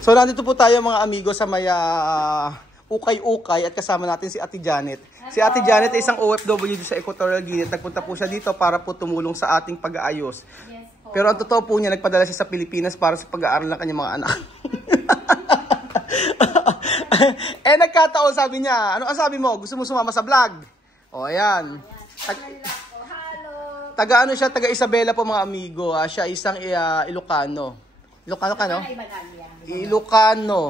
So nandito po tayo mga amigo sa may Ukay-Ukay at kasama natin si Ate Janet. Si Ate Janet ay isang OFW sa Equatorial Guinea. Nagpunta po siya dito para po tumulong sa ating pag-aayos. Yes, pero ang totoo po niya, nagpadala siya sa Pilipinas para sa pag-aaral ng kanyang mga anak. Eh nagkataon, sabi niya, ano ang sabi mo? Gusto mo sumama sa vlog? O ayan. Taga ano siya, taga Isabela po mga amigo. Siya isang Ilocano. Ilocano ka, no? Ilocano.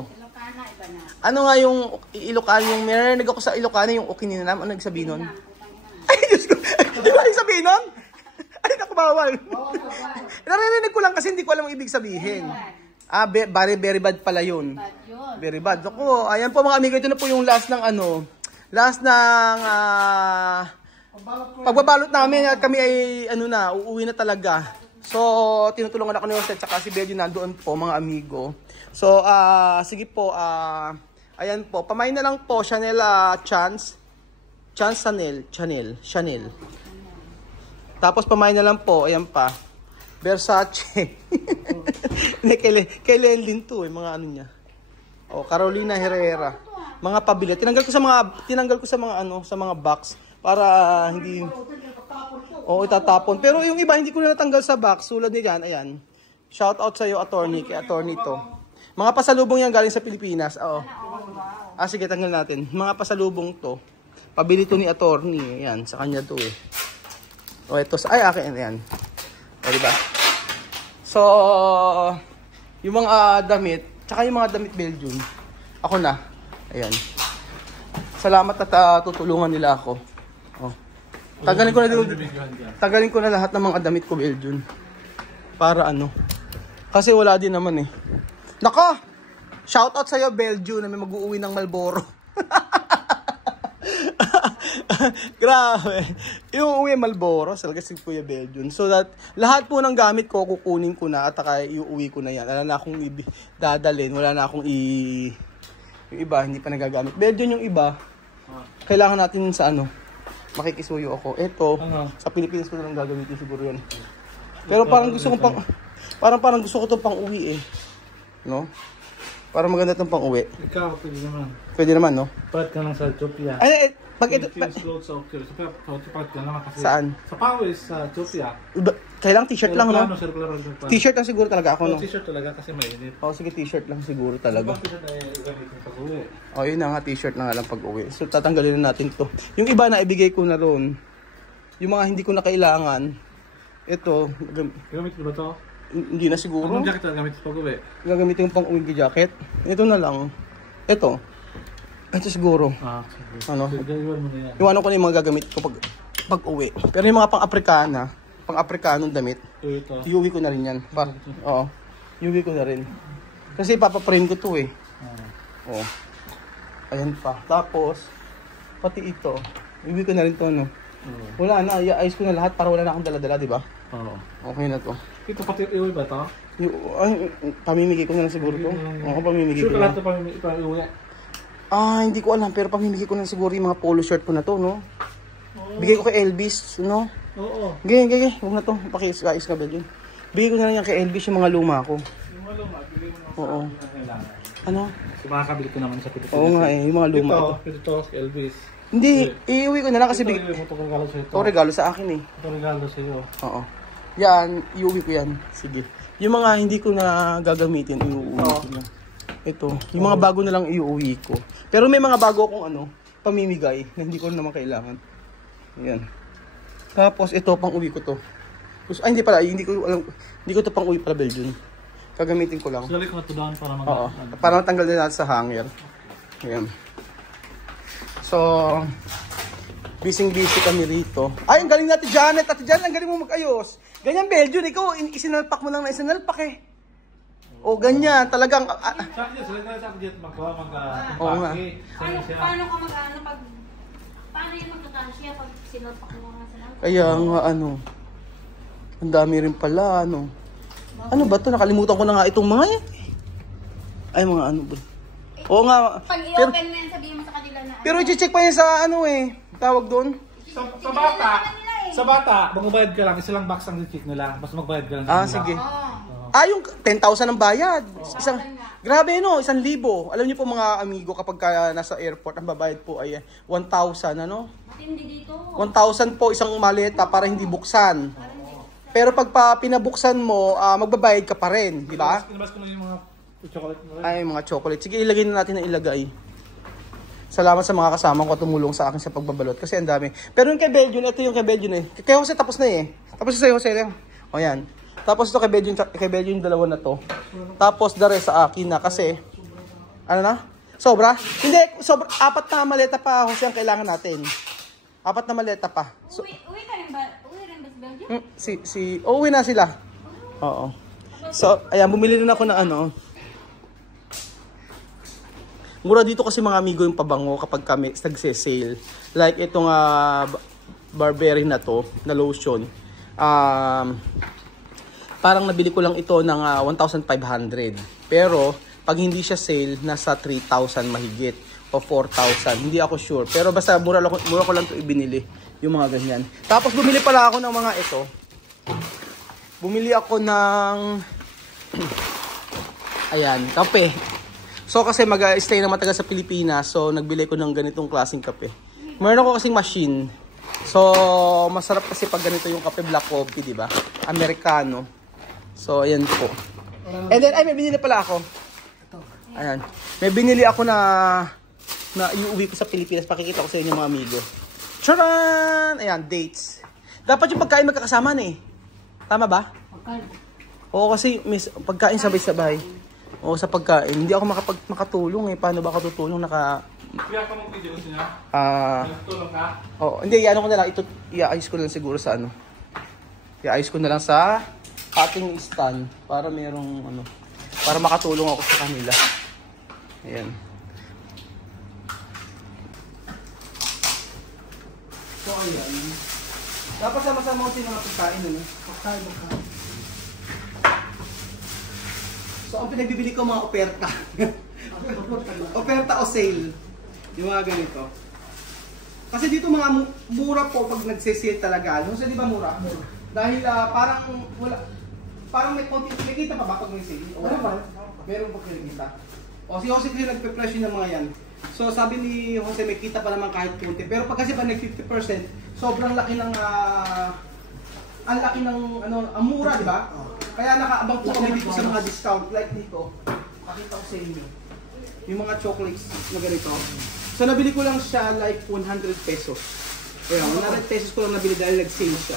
Ano nga yung Ilocano, yung narinig ako sa Ilocano, yung Okininam, ano nagsabi nun? Ay, Diyos ko! Di ba nagsabi nun? Ay, naku, bawal. Narinig ko lang kasi hindi ko alam ang ibig sabihin. Very bad pala yun. Very bad. Ako, ayan po mga amigo, ito na po yung last ng pagbabalot namin at kami ay uuwi na talaga. So, tinutulungan ako ni Jose at saka si Belgium nandoon po mga amigo. So, sige po, ayan po, pamain na lang po, Chanel Chanel. Tapos pamain na lang po, ayan pa, Versace. kay Lenlin to mga ano niya. O, Carolina Herrera. Mga pabili. Tinanggal ko sa mga box para hindi itatapon. Pero yung iba hindi ko na natanggal sa box. Sulad niyan, ayan. Shout out sa iyo, attorney, kay attorney to. Mga pasalubong yan galing sa Pilipinas. Oo. Sige, tanggal natin. Mga pasalubong to. Pabili to ni attorney. Ayan, sa kanya to eh. O, ito. Ay, akin. Ayan. O, diba? So, yung mga damit, tsaka yung mga damit Belgium, ako na. Ayan. Salamat at tutulungan nila ako. Oh. Tagalin ko na lahat ng mga damit ko Belgium. Para kasi wala din naman eh. Nako! Shoutout sa'yo Belgium na may mag-uuwi ng Marlboro. Grabe. Yung uwi Marlboro, talaga si Kuya Belgium. So that, lahat po ng gamit ko, kukunin ko na at iuwi ko na yan. Wala na akong dadalhin. Wala na akong yung iba, hindi pa nagagamit. Belgium yung iba, kailangan natin sa makikisuyo ako. Ito, sa Pilipinas ko na lang gagamitin siguro yan. Pero parang gusto ko itong pang-uwi eh. No? Parang maganda itong pang-uwi. Ikaw, pwede naman. Pwede naman, no? Palit ka lang sa Ethiopia. Ay, pag ito... Palit ka naman kasi... Saan? Sa Pawis, sa Ethiopia. Kailang t-shirt lang, no? T-shirt lang siguro talaga ako, no? T-shirt talaga kasi mainit. Sige, t-shirt lang siguro talaga. T-shirt ay gamitin pag-uwi. Yun na nga, t-shirt na nga lang pag-uwi. So, tatanggalin na natin to. Yung iba na ibigay ko na roon. Yung mga hindi ko na kailangan. Ito. Gamit ko ba to? Hindi na siguro. Anong jacket na gamit pag-uwi? Gagamitin yung pang-uwi jacket. Ito na lang. Ito siguro. Sige, iwan mo na yan. Iwanan ko na yung mga gagamit ko pag-uwi. Pero yung mga pang-Afrikanong damit, iuwi ko na rin yan. Iuwi ko na rin. Kasi papaprame ko to eh. Ayan pa. Tapos, pati ito. Iuwi ko na rin to, no? Wala na, iayos ko na lahat para wala na akong dala-dala, di ba? Okay na to. Ito pati iuwi ba to? Pamimigay ko na lang siguro to. Pamimigay ko na. Sure ka lahat ito iuwi? Hindi ko alam, pero pamimigay ko na siguro yung mga polo shirt ko na to, no? Bigay ko kay Elvis, no? Oo. Gaya. Huwag na to. Pakis ka ba dyan? Bigay ko na lang yan kay Elvis yung mga luma ko. Yung mga luma, bigay mo na. Oo. Ano? Makakabili ko naman sa Pilipinas. Oo nga yung mga luma ito. Elvis. Hindi, iuwi ko na lang kasi ito regalo sa ito. Ito regalo sa akin eh. Ito regalo sa iyo. Oo. Yan, iuwi ko yan. Sige. Yung mga hindi ko na gagamitin, iuwi ko na. Ito, yung mga bago na lang iuwi ko. Pero may mga bago akong pamimigay na hindi ko naman kailangan. Ayan. Tapos ito, pang-uwi ko to. Hindi pala, hindi ko to pang-uwi pala Belgium. Gagamitin ko lang. Sali ko na to doon para para matanggal din natin sa hanger. Ayan. So, busy kami rito. Ay, ang galing natin Janet. Ate Janet, ang galing mo mag-ayos. Ganyan Belgium, ikaw isinalpak mo lang na isinalpak eh. O ganyan, talagang... Paano yung magkakansya pag sinalpak mo nga sa lang? Kaya nga ang dami rin pala Ano ba to? Nakalimutan ko na nga itong mga Ay mga ba? Oo nga. Pag i-open mo yan, sabihin mo sa kanila na... Pero i-check pa yan sa tawag doon. Sa bata, magbabayad ka lang. Isa lang box ang check nila. Basta magbayad ka lang. Sige. Yung 10,000 ang bayad. Grabe no, 1,000. Alam niyo po mga amigo, kapag nasa airport, ang babayad po ay 1,000, ano? Matindi dito. 1,000 po isang maleta para hindi buksan. Pero pag pinabuksan mo, magbabayad ka pa rin, di ba? Kinabas ko na yung mga chocolate mo rin. Ay, mga chocolate. Sige, ilagay na natin na ilagay. Salamat sa mga kasama ko tumulong sa akin sa pagbabalot kasi ang dami. Pero yung kay Belgian, ito yung kay Belgian eh. Kay Jose tapos na eh. Tapos sa Jose lang. O yan. Tapos ito kay Belgian yung dalawa na to. Tapos the rest sa akin na kasi ano na? Sobra? Hindi, sobra. 4 na maleta pa Jose ang kailangan natin. 4 na maleta pa. So, Uwi ka rin ba? Uwi rin ba sa Belgium? uwi na sila. Oo. So, ayan, bumili rin ako ng ano. Mura dito kasi mga amigo yung pabango kapag kami nagse-sale. Like itong Burberry na to, na lotion. Parang nabili ko lang ito ng 1,500. Pero pag hindi siya sale, nasa 3,000 mahigit o 4,000. Hindi ako sure. Pero basta mura ko lang ito ibinili. Yung mga ganyan. Tapos bumili pala ako ng mga ito. Bumili ako ng ayan, kape. So kasi mag-stay na matagal sa Pilipinas, so nagbili ko ng ganitong klaseng kape. Meron ako kasing machine. So masarap kasi pag ganito yung kape, black coffee, di ba? Americano. So ayan po. And then may binili pala ako. Ayan. May binili ako na iuwi ko sa Pilipinas, pakikita ko sa inyo mga amigo. Charan! Ayan, dates. Dapat yung pagkain magkakasama na eh. Tama ba? Pagkain. Oo, kasi pagkain sabay-sabay. Oo, sa pagkain. Hindi ako makatulong eh. Paano ba ako tutulong? Kaya ka mong video niya? Tulong ka? Oo, hindi. Ano ko na lang. Ito, i-ayos ko na lang siguro sa ano. I-ayos ko na lang sa ating stand. Para merong ano. Para makatulong ako sa kanila. Ayan. So, ayan. Dapat sama-sama ko mga pagkain. Ano? Pagkain. So, ang pinagbibili ko mga oferta. Oferta o sale. Yung mga ganito. Kasi dito mga mura po pag nagse-sale talaga. So, di ba mura? Dahil parang may konti. May kita pa ba pag may sale? O, meron pa kita. O, si Jose kasi nagpe-presyo ng mga yan. So, sabi ni Jose may kita pa naman kahit konti. Pero pag kasi pag nag-50%, sobrang laki ng ang laki ng ang mura, di ba? Kaya nakaabang po kami dito sa mga discount like dito. Pakita ko sa inyo. Yung mga chocolates na ganito. So nabili ko lang siya like 100 pesos. Ayan, 100 pesos ko lang nabili dahil nag-sale siya.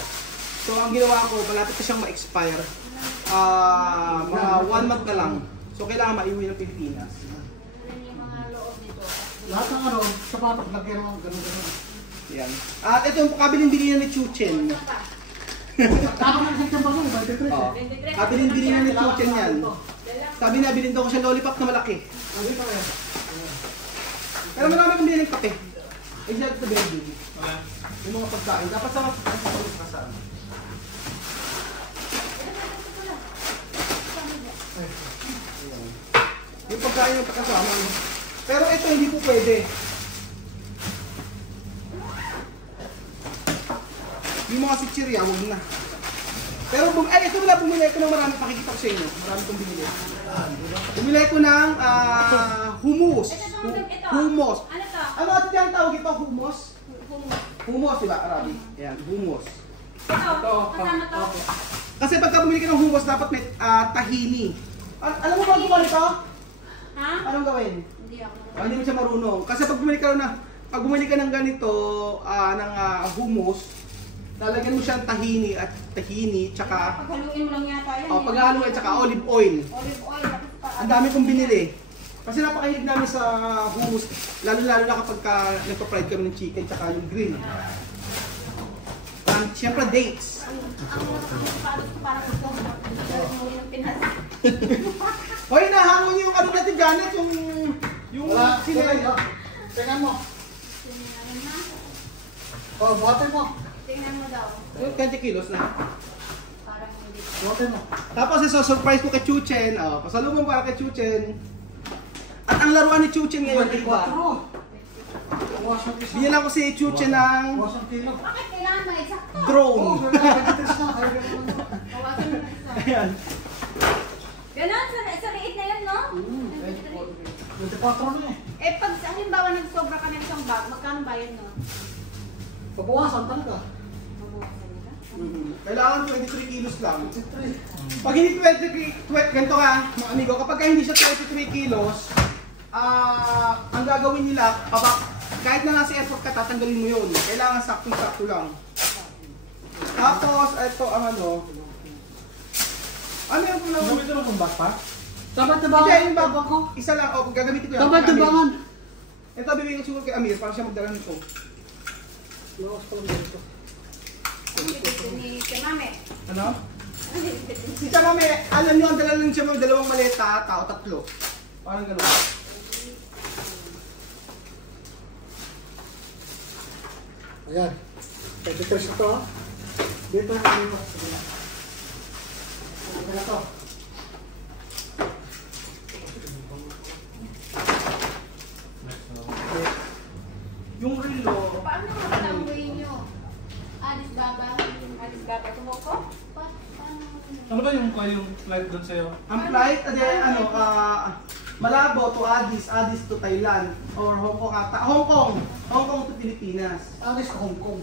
So ang ginawa ko, malapit na siyang ma-expire. Mga 1 month na lang. So kailangan maiuwi ng Pilipinas. Yung mga loob dito. Lahat ng sapatos lagyan mo ganun-ganun. Yan. At ito yung kabiling-bili ni Chuchen. Tama na sa tempo mo, 23. Oh. Kabiling-bili ni Chuchen yan. Sabi na, bilhin daw ko siya lollipop na malaki. Pero marami kong bilhin ng kape. Exact to baby. Yung mga pagkain. Dapat sa kasaan. Yung pagkain yung pagkasama. Pero ito hindi po pwede. Yung mga sitsirya, huwag na. Pero ito na, bumili ko ng marami, pakikita ko sa inyo. Marami kong binili. Bumili ko ng hummus. Hummus. Ano to? Ano ito yung tawag ito? Hummus? Hummus, diba? Arabi. Ayan, hummus. Ito, kasama to. Kasi pagka bumili ka ng hummus, dapat may tahini. Alam mo ba ang gawin ito? Ha? Anong gawin? Hindi ako. Hindi mo siya marunong. Kasi pag bumili ka ng ganito, ng hummus, lalagyan mo siya ng tahini, tsaka Paghaluin mo lang yata yan. paghaluin, tsaka olive oil. Olive oil. Ang dami kong binili. Kasi napakahilig namin sa hummus, lalo-lalo na kapag nagpa-fried kami ng chicken, tsaka yung grill. Siyempre dates. Ang sapatos ko parang gusto ko ng Pinas. Hoy, nahangon yung ano natin, Janet, yung Wala, sinay. tingnan mo. Tingnan na. Oh, buhatin mo. Tingnan mo daw. 20 kilos na. Parang hindi. Buhatin mo. Tapos surprise ko kay Chuchen. Pasalubong para kay Chuchen. At ang laruan ni Chuchen ngayon, iba. Binila ko si Chuchen ng Bakit kailangan na eksakto? drone. Bawasan mo na isa. Ayan. Ganon, sa liit na yun, no? 24 na eh. Eh, pag halimbawa nagsobra ka ng isang bag, magkano ba yun, no? Pabawasan talaga. Kailangan 23 kilos lang. Pag hindi 23, ganito ka, mga amigo, kapag hindi siya 23 kilos, ang gagawin nila, kahit na nasa effort ka, tatanggalin mo yun. Kailangan sakto-sakto lang. Tapos, ito ang ano. Ano yung pula? Gamit mo ng bag pa? Dapat Hindi, tibangan yung bag ko. Isa lang, gagamitin ko yan. Dapat tibangan. Ito, bibigyan ko siguro kay Amir para siya magdala nito. Lakas ko lang dito. Ni Chamame. Ano? Si Chamame, alam nyo, ang dala ng Chamame, dalawang maleta, tao, tatlo. Parang gano'n. Ayan. Pwede ko ito. Dito na dito. Ito na to. Yung relo, Paano matangguin nyo? Alis gaba? Alis gaba? Tumoko? Paano? Ano ba yung flight doon sa'yo? ang flight, ano, Malabo to Addis, Addis to Thailand, or Hong Kong ata. Hong Kong to Pilipinas. Alis ka Hong Kong.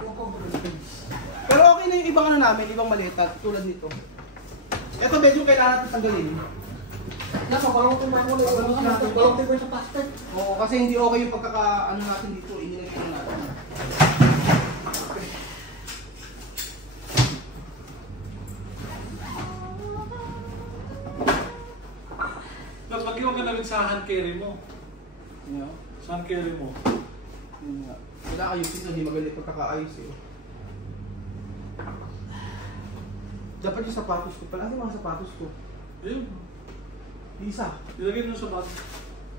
Hong Kong, Philippines. Pero okay na yung ibang ano namin, ibang maleta, tulad nito. Ito medyo kailangan natin tanggalin. Yan, mabalong mo ulit. Mabalong mo sa plastic. Oo, kasi hindi okay yung ano natin dito, inilagay na natin. Lagyan mo ka na rin sa hand carry mo. Yeah. Sa hand carry mo. Yun nga. Wala ayusin, hindi magaling pagkakaayos eh. Dapat yung sapatos ko. Ano yung mga sapatos ko? Ayun. Isa. Ilagay mo sa bag.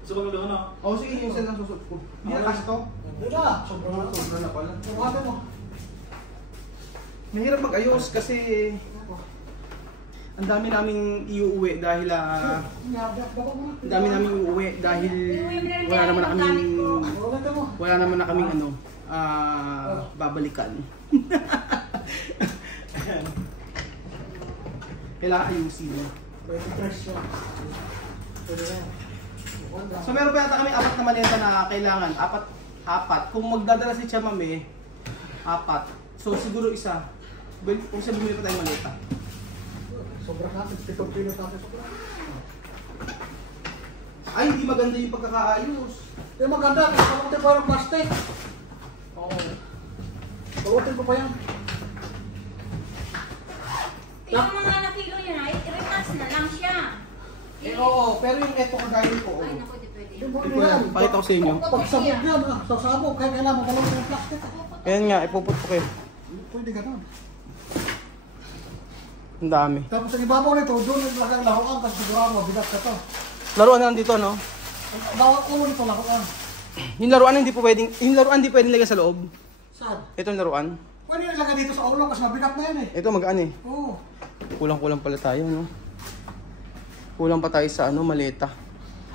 Sa bag na ano? Oo, sige, yung isa lang susot ko. Hindi na kasi to. Hindi na. Sobrang Sobra na pala. Bukatin mo. Mahirap mag-ayos kasi ang dami naming iuuwi dahil ang dami naming iuuwi dahil wala naman na kaming ano babalikan. Kailangan ayusin. So meron pa yata kami 4 na maleta na kailangan. Apat. Kung magdadala si Chamame, 4. So siguro isa. Kung siya bumili pa tayong maleta. Sobrang natin, 7 kilos natin sobrang. Ay, hindi maganda yung pagkakaayos. Hindi maganda, kalutin pa yung plastic. Oo. Kalutin ko pa yan. Yung mga nakilo yun ay, i-retas na lang siya. Oo, pero yung eto kagaya ko. Ay, naku, di pwede. Yung mga yan. Pakita ko sa inyo. Pag sabog yan, sasabog, kaya kailangan magalong yung plastic. Ayan nga, ipuputok eh. Pwede ganun. Ang dami. Tapos sa ibabaw nito, doon naglagay laruan, kasi sigurado, mabigat ka to. Laruan na nandito, no? Bawat ulo nito laruan. Yung laruan hindi pwedeng lagay sa loob. Saan? Ito yung laruan. Pwede nilagay dito sa ulo kasi mabigat na yan eh. Ito magaan eh. Oo. Kulang-kulang pala tayo, no? Kulang pa tayo sa ano, maleta.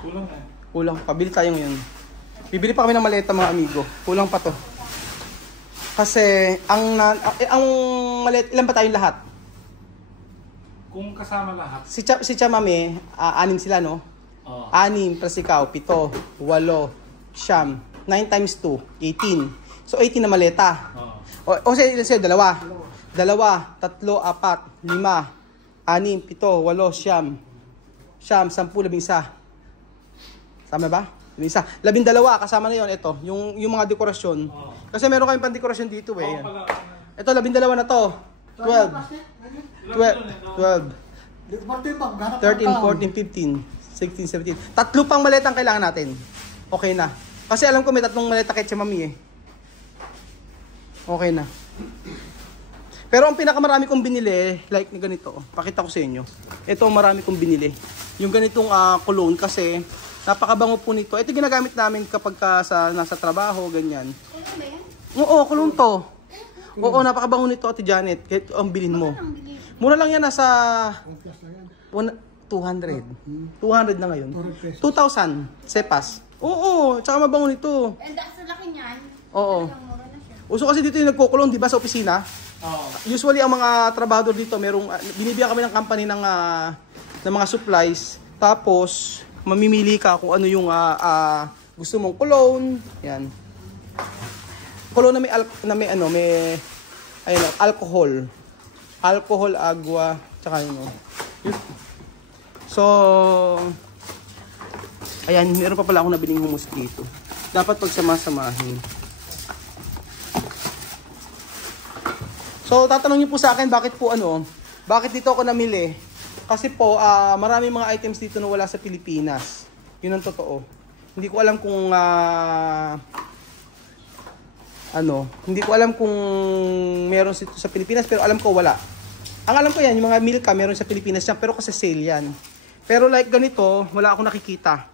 Kulang eh. Kulang. Pabili tayo ngayon. Bibili pa kami ng maleta, mga amigo. Kulang pa to. Kasi, ang maleta, ilan pa tayong lahat? Kung kasama lahat. Si Chamame, 6 sila, no? Oo. 6 plus ikaw, 7, 8, 9 times 2, 18. So 18 na maleta. Oo. O sige, dalawa. 2, 3, 4, 5, 6, 7, 8, 9, 10, 11. Tama ba? 11. 12 kasama na 'yon, ito, yung mga dekorasyon. Oo. Kasi meron kayong pang-dekorasyon dito eh. Oo pala. Ito 12 na to. 12, 12, 13, 14, 15, 16, 17. 3 pang maleta ang kailangan natin. Okay na. Kasi alam ko may 3 maleta kay Mami eh. Okay na. Pero ang pinakamarami kong binili, like ni ganito, pakita ko sa inyo. Ito ang marami kong binili. Yung ganitong cologne kasi napakabango po nito. Ito ginagamit namin kapag nasa trabaho, ganyan. Ano ba yan? Oo, cologne to. Oo, napakabango nito, Ate Janet. Kahit ang bilhin mo. Ang bilis. Mura lang yan, nasa 200. 200 na ngayon. 2,000 sepas. Oo, tsaka mabango nito. And sa laki niyan, Oo. talagang mura na siya. Uso kasi dito yung nagkukulong, di ba, sa opisina? Oo. Usually, ang mga trabahador dito, binibigyan kami ng company ng ng mga supplies. Tapos, mamimili ka kung ano yung gusto mong cologne. Yan. Cologne na may alcohol. Alcohol, agua, tsaka yun. So, ayan, meron pa pala akong nabiling hummus dito. Dapat pagsama-samahin. So, tatanong niyo po sa akin, bakit dito ako namili? Kasi po, maraming mga items dito na wala sa Pilipinas. Yun ang totoo. Hindi ko alam kung, hindi ko alam kung meron sa Pilipinas, pero alam ko wala. Ang alam ko yan, yung mga Milka, meron sa Pilipinas yan, pero kasi sale yan. Pero like ganito, wala akong nakikita.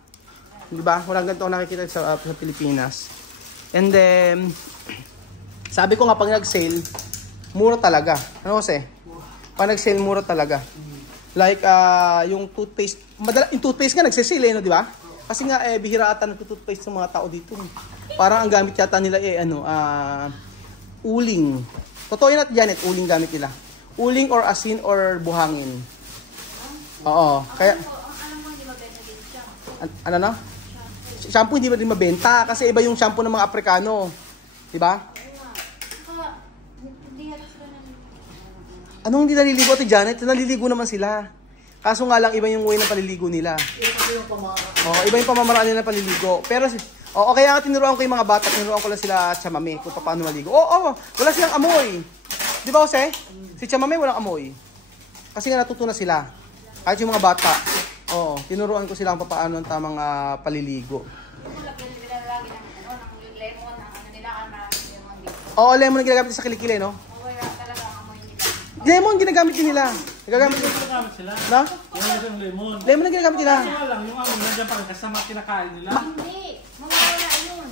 Diba? Walang ganito akong nakikita sa Pilipinas. And then, sabi ko nga, pag nag-sale, mura talaga. Ano kasi? Pag nag-sale, mura talaga. Like, yung toothpaste. Yung toothpaste nga, nagsisale, no, di ba? Kasi nga, bihira ata nagtutoothpaste ng mga tao dito. Parang ang gamit yata nila, uling. Totoo yun at Janet, uling gamit nila. Uling or asin or buhangin. Oo. Kaya, Alam mo, hindi mabenta din siya. ano na? Shampoo hindi ba din mabenta? Kasi iba yung shampoo ng mga Aprikano. Di ba? Hindi halos sila naliligo. Anong hindi naliligo, Ate Janet? Naliligo naman sila. Kaso nga lang, iba yung way ng paliligo nila. Iba yung pamamaraan nila ng paliligo. Pero, kaya nga tinuruan ko yung mga bata, tinuruan ko lang sila chamame kung paano maligo. Wala silang amoy. Di ba, Jose? Si chamame walang amoy. Kasi nga natuto na sila. Kahit yung mga bata. Tinuruan ko sila kung paano ang tamang paliligo. Lagyan nila lagi ng lemon, nila lemon dito. Lemon ang ginagamit sa kilikili, no? Wala talaga ang amoy nila. Lemon ginagamit din nila. Nagagamit din. Ginagamit sila. Na? Yan yung lemon. Lemon ang ginagamit nila. Kasi nga lang, yung nandiyan pa rin kasama kinakain nila. Hindi. Mawawala yun.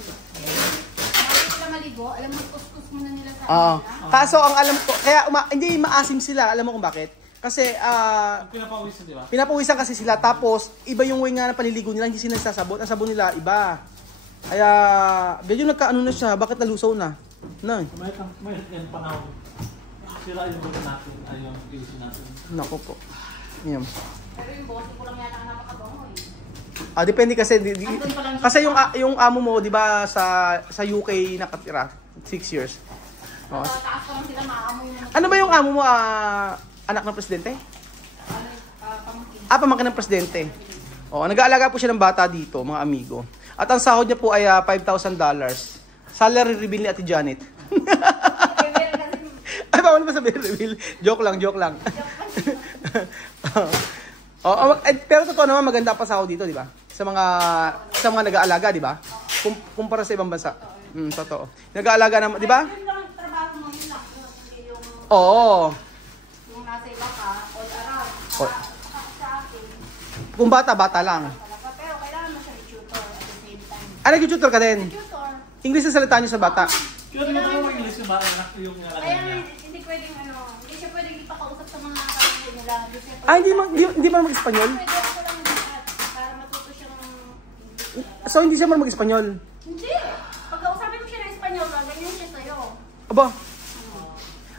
Bakit sila maligo? Alam mo, kuskus muna nila sa nila. Kaso ang alam ko, kaya hindi maasim sila. Alam mo kung bakit? Kasi, Pinapawisan, di ba? pinapawisan kasi sila. Tapos, iba yung way nga ng paliligo nila. Hindi sila nagsasabon. Ang sabon nila, iba. Kaya, ganyan nagkaano na siya. Bakit nalusaw na? May yan panahon. Sira yung buto natin. Ay, yung pilusin natin. Naku po. Yan. Pero yung boss ko lang yata ang napakabango eh. Depende kasi. Andun pa lang siya. Kasi yung amo mo, di ba, sa UK nakatira. 6 years. Taas pa lang sila, maamoy na. Ano ba yung amo mo, anak ng presidente? Pamangkin. Pamangkin ng presidente. Nag-aalaga po siya ng bata dito, mga amigo. At ang sahod niya po ay $5,000. Salary reveal ni Ate Janet. Ay, bawal ba sabihin reveal? Joke lang. Pero totoo naman, maganda pa sahod dito, di ba? Sa mga nag-aalaga, di ba? Kumpara sa ibang bansa. Totoo. Nag-aalaga naman, di ba? Yung lang trabaho mo yun lang. Hindi yung yung nasa iba ka, all around. Sa akin, Kung bata lang. talaga. Pero kailangan mo siya i-tutor at the same time. Nag-tutor ka din? Tutor. English na salita niyo sa bata. Kaya naman ako English yung anak ko yung Kaya niya. hindi pwedeng hindi siya pwedeng ipakausap sa mga kapatid nila. Hindi ba mag-Espanyol? Pwede ako lang lahat para matuto siyang So, hindi siya marunong mag-Espanyol? Hindi. Pagkausapin mo siya ng Espanyol, ganyan siya sa'yo. Aba.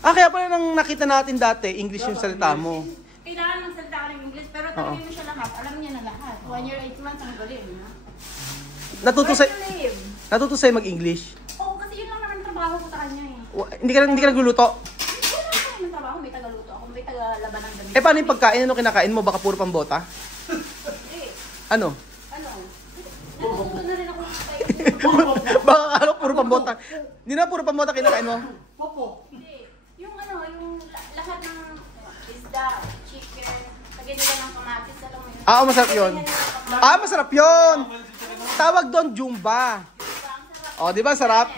Kaya pala nang nakita natin dati, English yung salita mo. Kailangan magsalita ka ng English, pero tanongin mo siya lahat. Alam niya na lahat. 1 year, 8 months, ang galing. Ha? Natuto sa'yo mag-English? Oo, kasi yun lang naman trabaho ko sa kanya eh. Hindi ka nagluluto? Hindi ko lang naman trabaho, may tagaluto ako, may tagalaban ng damit. Paano yung pagkain? Ano kinakain mo? Baka puro pambota? Eh, Ano? natutunan na rin ako tayo. Baka akala ko puro pambota. Hindi na puro pambota kinakain mo? Hindi. Yung lahat ng isda, chicken, lagyan nila ng kamatis, alam mo yun. Masarap yun. Masarap yun! Tawag doon, Jumba. Di ba sarap?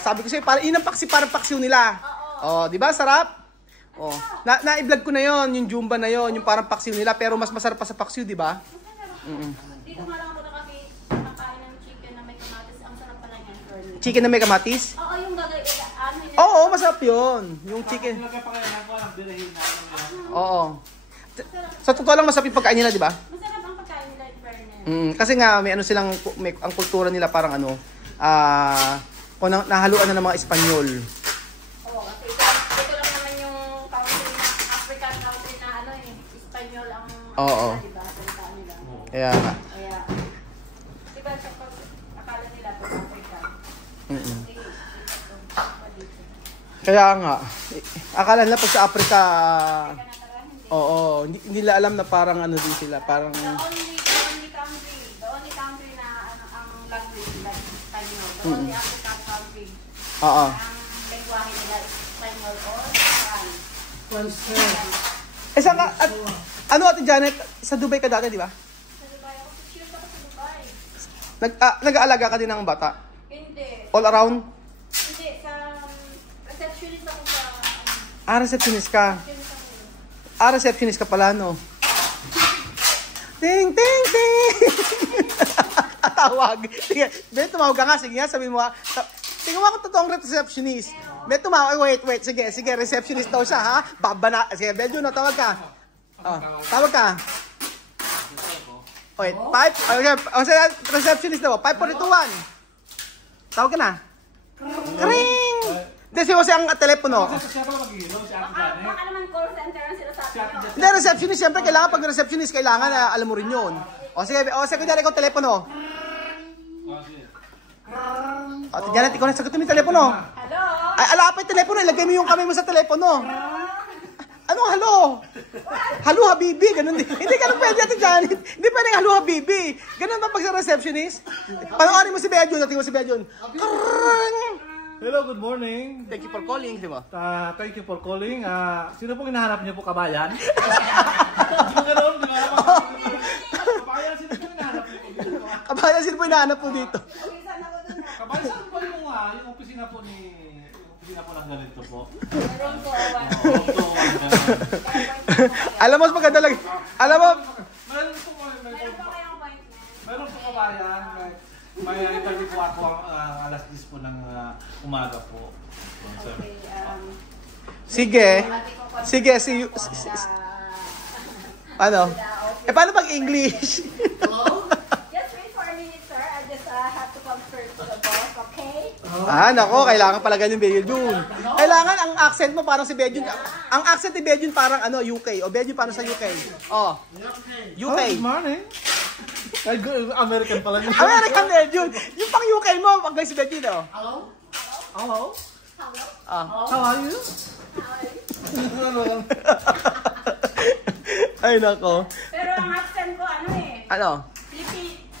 Sabi ko sa'yo, parang paksiw nila. Di ba sarap? Na-vlog ko na yon, yung Jumba na yon, yung parang paksiw nila, pero mas masarap pa sa paksiw, di ba? Dito nga lang ako nakakain ng chicken na may kamatis. Ang sarap pala niyan. Chicken na may kamatis? Oo, yung gagay, Masarap yun. Yung chicken. Nagkapakayanan ko lang, dinahin na yan. Oo. Sa totoo lang, masarap yung pagkain nila, di ba? masarap ang pagkain nila in fairness. Kasi nga, may ang kultura nila parang kung nahaluan na ng mga Espanyol. Oo, kasi ito lang naman yung country na, African country na Espanyol ang Oo. Diba? Salita nila. Kaya nga. Kaya, diba sa pag akala nila pag Africa, Mm-mm. dito. Kaya nga. Akala nila pag sa Africa, Kaya natara, hindi. oo, hindi nila alam na parang ano din sila. Parang, The only country na ano, ang language like Spanish. The only African country. oo. Ang lengguwahe nila is Spanish or French. Transfer. Eh, saan ka, ano Ate Janet, sa Dubai ka dati, di ba? Sa Dubai ako, 6 years ako sa Dubai. Nag-aalaga ka din ng bata? Hindi. All around? Hindi, sa receptionist ako sa Receptionist ka. receptionist ako. Receptionist ka pala, no? Ting, ting, ting! Tawag. Sige, may tumawag ka nga. Sige nga, sabihin mo ha. Tingnan mo ako totoong receptionist. May tumawag. Wait. Sige, receptionist daw siya, ha? Babana. Sige, Belgium, no? Tawag ka. Oh, tawag ka. Wait, 5. Okay, receptionist daw. 542-1. Tawag ka na. Kring! Hindi, si Jose ang telepono. Siya pala mag-iinom, si Ate Baka Janet. naman call center ang sinasabi nyo. Hindi, receptionist. Siyempre, kailangan pag receptionist, kailangan na alam mo rin yun. O sige, kunyari ikaw telepono. Ate Janet, ikaw na sagutin mo yung telepono. Hello? Ay, alapay telepono. Ilagay mo yung kamay mo sa telepono. Anong halo? Halo habibi, ganun din. Hindi ganun pwede, Ate Janet. Hindi pwede halo habibi. Ganun ba pag sa receptionist? Panoorin mo si Bejun, natin mo si Bejun. Hello, good morning. Thank you for calling, di ba? Thank you for calling. Sino pong hinahanap niyo po, kabayan? Yung gano'n, di ba? Kabayan, sino pong hinahanap niyo po dito? Kabayan, sino po hinahanap po dito? Kabayan, saan po yung opisina po ni... Yung opisina po ng ganito po? Meron po, Alam mo, mas maganda lang. Alam mo, Meron po kayong appointment. Meron po kabayan. May interview po ako alas 10 po ng umaga po. Okay, sige, ano? Paano pag English? just wait for a minute, sir. I just have to confirm to the boss, okay? Nako, kailangan pala ganyan Bejun. Kailangan ang accent mo parang si Bejun. Ang accent ni Bejun parang ano, UK. O Bejun parang sa UK. Oh. UK. Good morning. Ay, American pala yun. American Bejun. Yung pang UK mo, pag si Bejun, oh. Hello? Hello? Ah. How are you? Ay, nako. Pero ang accent ko, ano eh, Ano?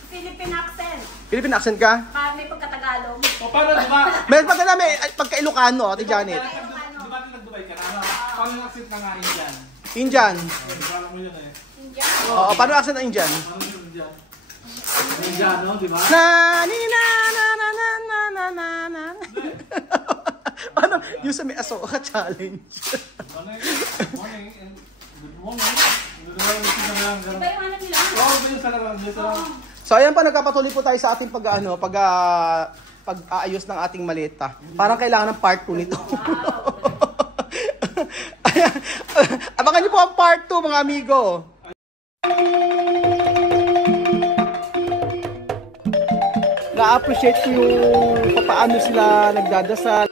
Philippine accent. Philippine accent ka? May pagkatagalog. O, paano, diba? May pagka may pagka-Ilocano, Ate Janet. Diba nag-Dubai ka na? Paano yung accent na nga Indian? Indian. Alam mo yun eh. Indian. Oo, paano accent ng Indian? Paano yung Indian? Indian, no? Diba? Na ni na na na na na na na na. Ano? Yung sa may aso challenge. Morning. Morning. Good morning. Good morning. Iba yung ano nila. Oo, ba yung salamat? So ayan pa, nagkapatuloy po tayo sa ating pag-aayos ng ating maleta. Parang kailangan ng part 2 nito. Ayan. Abangan niyo po ang part 2, mga amigo. Na-appreciate ko yung paano sila nagdadasal.